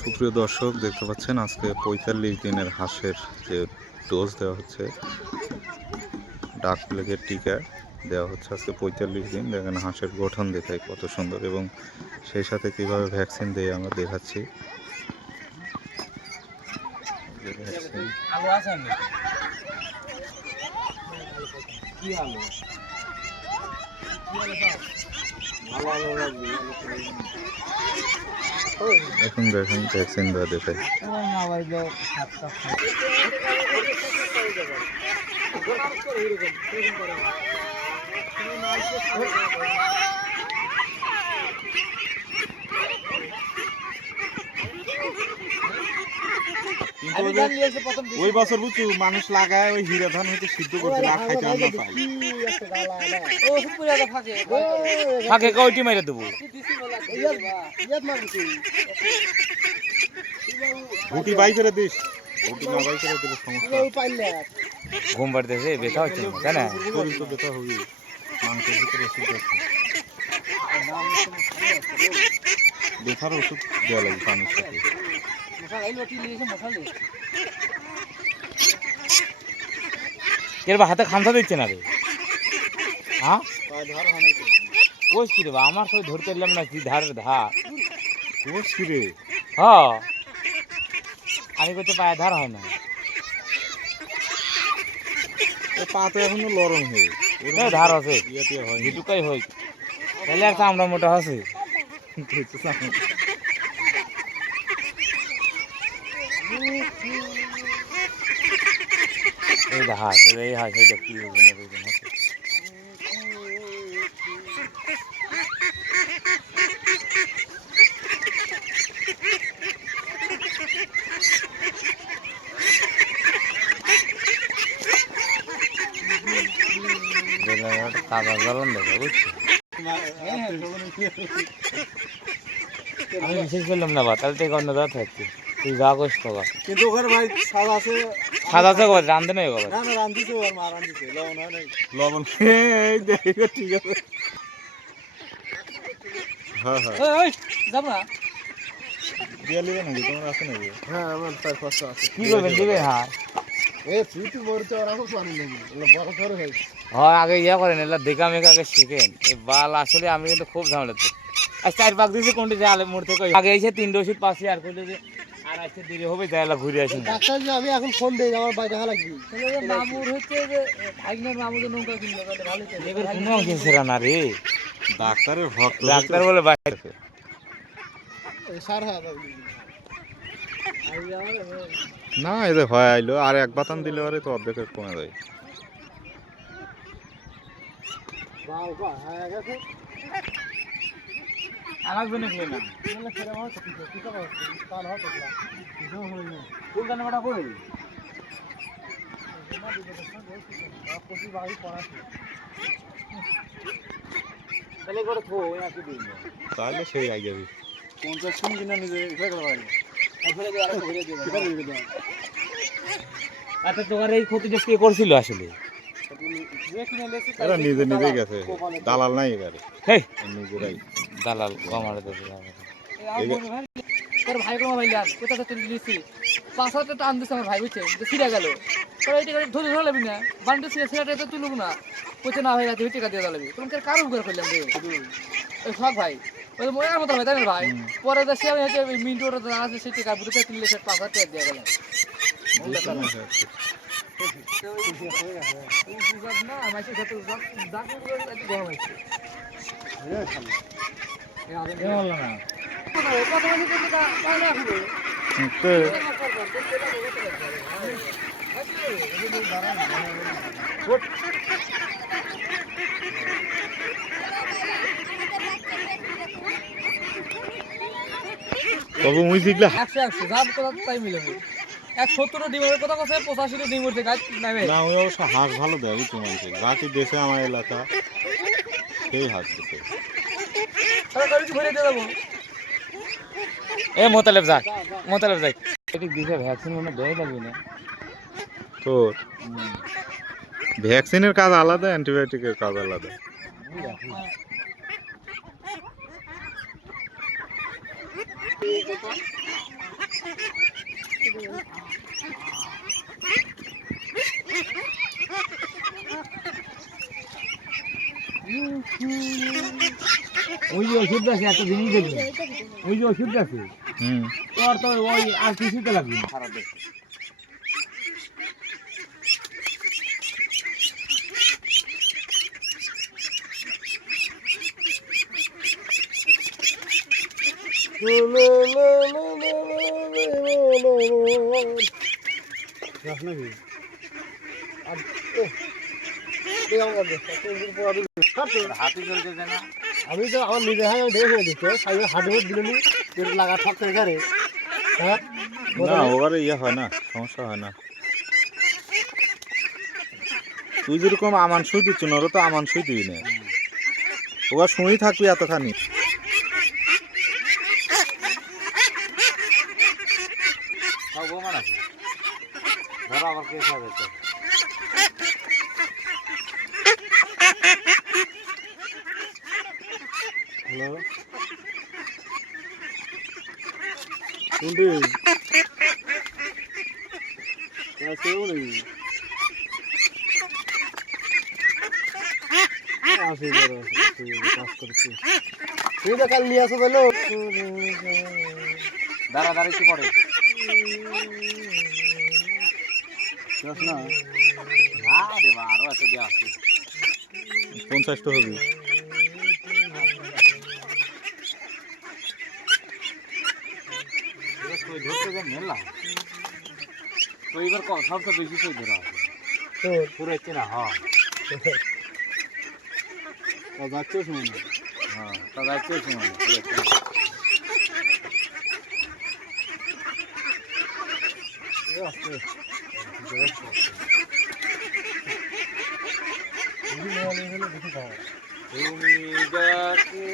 সুপ্রিয় দর্শক, দেখতে পাচ্ছেন আজকে ৪৫ দিনের হাঁসের যে ডোজ দেওয়া হচ্ছে, ডাক প্লেগের টিকা দেওয়া হচ্ছে আজকে ৪৫ দিন। দেখেন হাঁসের গঠন দেখায় কত সুন্দর, এবং সেই সাথে কিভাবে ভ্যাকসিন দিয়ে আমরা দেখাচ্ছি। এখন দেখেন ভ্যাকসিন দেওয়া দেখায়। ওই বছর বুঝছো মানুষ লাগায় ওই হীরা ধান হইতে সিদ্ধ করছে না, খাইতে আমরা পাই। ফাঁকে কয়টি মেরে দেবো? ভুটি বাই করে দিস, ভুটি না বাই করে দিলে সমস্যা। ঘুম পাড়তেছে, ব্যথা হচ্ছে না, তাই না? শরীর তো ব্যথা হবে, মাংসের ভিতরে ওষুধ আছে, ব্যথার ওষুধ দেওয়া লাগে পানির সাথে। এর হাতে খামসা দিচ্ছে না রে। হ্যাঁ ওই কি রে, আমার সব ধরতে এলাম না, কি ধারের ধার কি রে? হ্যাঁ, আমি করতে পায়ে ধার হয় না। পা তো এখনো নরম হয়ে ধার আছে, হয় যেটুকাই হই তাহলে একটা আমরা মোটা আছে। এই হাঁস, এই হাঁস, এই দেখি কাদা জ্বালান দেখো, বুঝছো? আমি বিশেষ করলাম না বা, তাহলে থেকে অন্য দাঁত থাকছে, তুই যা করিস কবা। কিন্তু ওখানে ভাই স্বাদ আছে, স্বাদ আছে কবা, রান্ধে নেই কবা। না না রান্ধিছে, ওর মা রান্ধিছে, লবণ হয় নাই, লবণ এই দেখো, ঠিক আছে। হ্যাঁ হ্যাঁ যাব না দিয়া লিবে নাকি, তোমার আছে নাকি? হ্যাঁ আমার 4-5টা আছে। কি করবেন, দিবে? হ্যাঁ আগে ইয়া করেন, এলা দেখা মেঘা আগে শিখেন। এই বাল আসলে আমি কিন্তু খুব ঝামেলা। আর 4 পাক দিয়েছি কোনটি যে আলে মোড় থেকে আগে এসে 3 ওষুধ পাচ্ছি, আর কইলে যে আর আসতে দেরি হবে, তাই এলা ঘুরে আসি। ডাক্তার যে আমি এখন ফোন দেই, আমার বাইরে দেখা লাগবে। মামুর হচ্ছে যে ভাগনার মামুর নৌকা কিনলো, তাহলে ভালো তো। এবার কোনো অংশ সেরা না রে, ডাক্তারের ভক্ত, ডাক্তার বলে বাইরে সার না, এই যে ভয় আইলো, আর এক বাতান দিলে পরে তো অর্ধেকের কমে যায়। আমার জন্য খেয়ে না ফুল দানা বাটা করে তাহলে করে থো একটু দিন, তাহলে সেই আই যাবি। 50 কোন কিনা নিজে ফেলে পারি। আচ্ছা, তোমার এই ক্ষতিটা কে করছিল আসলে? এরা নিজে নিজেই গেছে, দালাল নাই এবারে, হেই নিজেরাই। দালাল আমার তোর ভাই কোনো ভাই কোথা থেকে নিয়েছি 5-7টা টান দিচ্ছে আমার ভাই, বুঝছে? ছিঁড়ে গেল, তোর এই টিকা ধরে ধরে লাগবি না, বান্ডে ছিঁড়ে তো তুলব না, কোথায় না হয়ে যাচ্ছে, ওই টিকা দিয়ে দাঁড়াবি। তোমাকে কারো উপকার করলাম রে ওই শখ ভাই, ওই মনের মতো হয়, তাই না ভাই? পরে দেশে আমি হচ্ছে মিন্টু ওটা আছে, সেই টিকা বুঝতে তুললে সে 5,000 টাকা দিয়ে গেলাম। না আমার সাথে গরম হয়েছে তবে মুই শিখলে 100 যা কথা তাই মিলে 170 ডিমের কথা কথা 85 ডিম উঠে গাছ নামে না, ওই অবশ্য হাঁস ভালো দেয়, বুঝছো? মানুষ বাকি দেশে আমার এলাকা সেই হাঁস দিতে। এ মোতালেব যাক, মোতালেব যাক, এদিক দিকে ভ্যাকসিন মনে দেয় লাগবে না তোর ভ্যাকসিনের কাজ আলাদা, অ্যান্টিবায়োটিকের কাজ আলাদা। ওই যে ওষুধটা আছে একটা জিনিস দেখবেন, ওই যে ওষুধটা আছে হুম তোর তো ওই আর কিছুতে লাগবে না। খারাপ দেখে হাতি চলতেছে না। আমি তো আমার নিজে হাতে দেখে দিচ্ছি সাইডে হাটে দিলে নি লাগা থাকতে গারে। হ্যাঁ না ওবারে ইয়ে হয় না, সমস্যা হয় না। তুই যেরকম আমান সুই দিচ্ছ না, ওরা তো আমান সুই দিবি না, ওরা শুই থাকবি এতখানি। সব বোমা নাকি ধরো আবার কেস হবে তো। হ্যালো কোনটি কেউ নেই আসি কাজ করছি তুই তো কাল নিয়ে আসো বলো দাঁড়া দাঁড়া কি পড়ে না না রে বা আরো এত দেওয়া আছে 50 টা হবে। তুই ধরতে যে মেলা তো এবার সবচেয়ে বেশি সই ধরা আছে তো পুরো হচ্ছে না। হ্যাঁ যাচ্ছে শুনে না হ্যাঁ তা যাচ্ছে সময় পুরো হচ্ছে না। আসতে তুমি যাকে